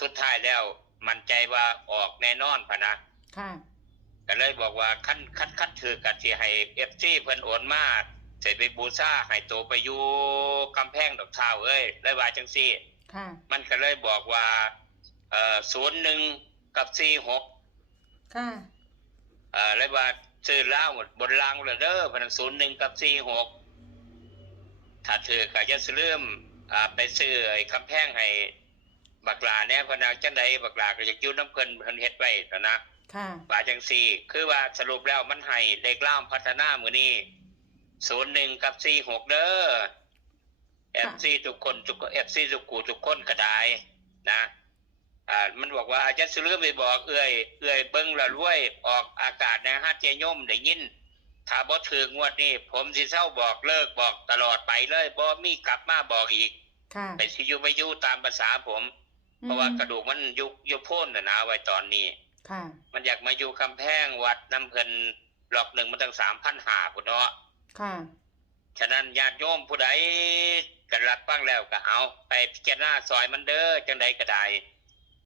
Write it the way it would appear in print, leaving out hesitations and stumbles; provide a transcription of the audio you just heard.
สุดท้ายแล้วมั่นใจว่าออกแน่นอนพะนะค่ะก็เลยบอกว่าคันถือกะสิให้ FC เพิ่นโอนมาสิไปบูชาให้โตไปอยู่กำแพงดอกเท้าเอ้ยเลยว่าจังซี่ค่ะมันก็เลยบอกว่า01กับ46ค่ะเลยว่าซื้อลาวบนรางเลยเด้อพะนะ01กับ46ถ้าถือก็อย่าลืมไปซื้อไอ้กำแพงให้บักหลาแหน่เพิ่นเอาจังได๋บักหลาก็อยากอยู่นำเพิ่นเฮ็ดไว้นั่นนะ ค่ะว่าจังซี่คือว่าสรุปแล้วมันให้เลขล่ามพัฒนามื้อนี้01กับ46เด้อ ค่ะ FC ทุกคนFC ทุกกูทุกคนก็ได้นะมันบอกว่าจะซื้อไปบอกเอื้อยเบิ่งและรวยออกอากาศนะฮะเจยมได้ยินถ้าบ่ถึงงวดนี้ผมสิเซาบอกเลิกบอกตลอดไปเลยบ่มีกลับมาบอกอีกค่ะไปสิอยู่ไปอยู่ตามภาษาผมเพราะว่ากระดูกมันยุบโพ่นน่ะนะไว้ตอนนี้ค่ะมันอยากมาอยู่กำแพงวัดน้ำเพิ่นหลอกหนึ่งมันตั้ง3,500พุ่นเนาะค่ะฉะนั้นญาติโยมผู้ใดก็รับฟังแล้วก็เอาไปพิจารณาซอยมันเด้อจังใดก็ได้